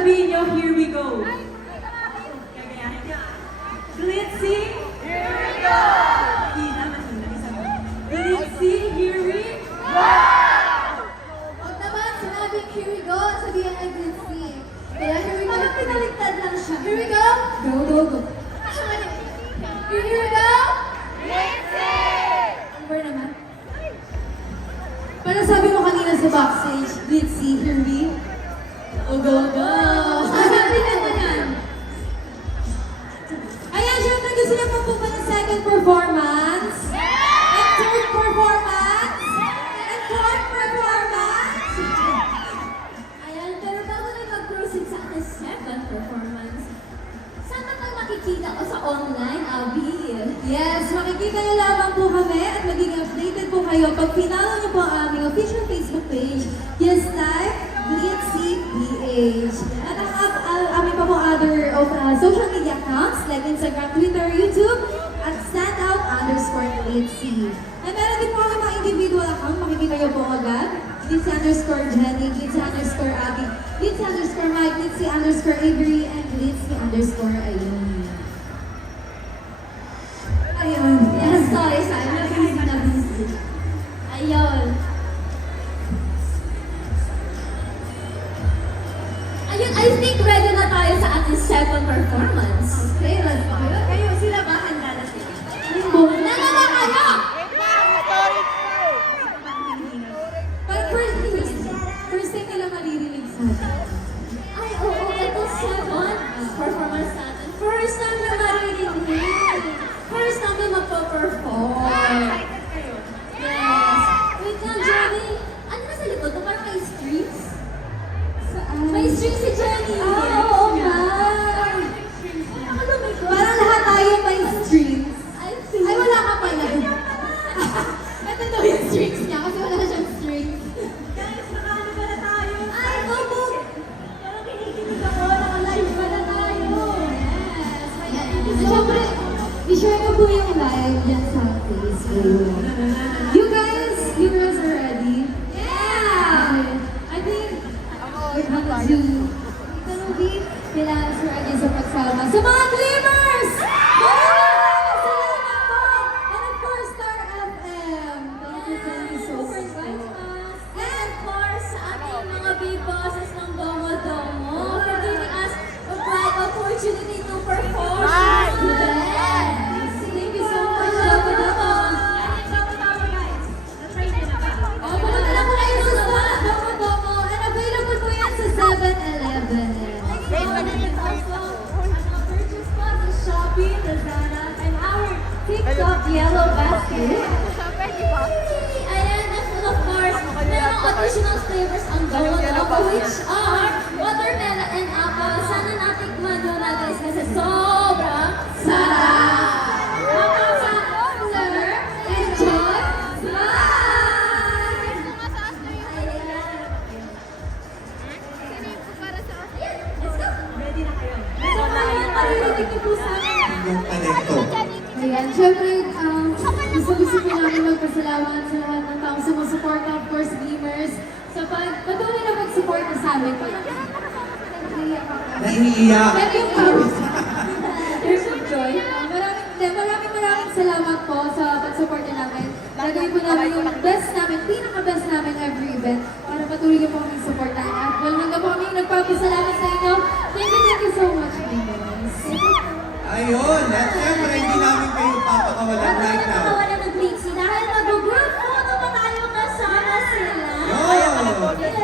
sabihin nyo, here we go. Gagayahin niya. Glitzy, here we go! Mahina. Glitzy, here we go! Huwag naman sinabing here we go, sabihin ay glitzy. Kaya here we go. Parang pinaliktad lang siya. Here we go. Go, go, go. Here we go. Glitzy! Amber naman. Parang sabi mo kanina sa backstage, glitzy, here we go, go, go. Sabi naman yan. Ayan, syempre gusto niyo po ba ng second performance? And third performance? And fourth performance? Ayan, pero bago na mag-proceed sa ating second performance, saan na tayo makikita ko sa online, Abby? Yes, makikita niyo lamang po kami at magiging updated po kayo pag pinalo niyo po ang aming official Facebook page. Yes, type Glitzy PH. At ang aming pa po other social media accounts like Instagram, Twitter, YouTube, at standout_Glitzy. And meron din po kami mga individual account, makikita niyo po agad. Glitzy_Jenny, Glitzy_Abby, Glitzy_Mike, Glitzy_Avery, and Glitzy_Ayun. Ayun. Yes, sorry. Ayun. Ayun, I think ready na tayo sa ating second performance. Okay, let's go. Kayo, sila ba handa na sila? Nana na kayo! But first thing nila maririnig sa atin. Ay, oo, ito second performance natin. First time na maririnig. First time na magpo-perform. Yes. Wait lang, Jenny. Ano na sa likod? Parang may strings? May strings si Jenny. Oo nga. Parang lahat tayo may strings. Ay, wala ka pala. Ito daw yung strings niya kasi wala siyang strings. Guys, nakaano pala tayo? Ay, go! Parang kinikinig ako, naka-live pala tayo. Yes. Siyempre, i-share ko po yung live dyan sa Facebook. You girls are ready? Yeah! I think we're gonna do kailangan sir Adi sa pagsama. Sa mga Glimmers! Maraming salamat po! And of course, Star FM. Thank you so much. And of course, sa ating mga big bosses ng Domo Domo for giving us a bright opportunity to perform. Yes! Thank you so much, Domo Domo. Pumunta po kayo sa Domo Domo and available po yan sa 7-Eleven. Shopee, Lazada, and our TikTok Yellow Basket. Ayan, and of course, merong additional flavors ang Domo Domo, which are watermelon and apple. Sana natikman nyo na guys kasi sobrang sarap! Welcome sa Sir, enjoy, smile! Ready na kayo? So, ngayon, maririnig niyo po sa amin. Yung talento. Ayan, syempre, gusto po namin magpasalamat sa lahat ng taong sumusuporta, of course, Glimmers, sa patuloy na mag-support sa amin. Naiiyak. Pero yung pawis. There's some joy. Maraming salamat po sa pag-support namin. Gagawin po namin yung best namin, pinaka-best namin every event para patuloy niyo po kaming supportahan. At walang po kami nagpapasalamat sa inyo. Thank you so much, Glimmers. Ayun. At syempre, hindi namin kayo papakawalan right now. Nakawala ng Glitzy dahil mag-group photo pa tayo kasama sila. Yun! Let's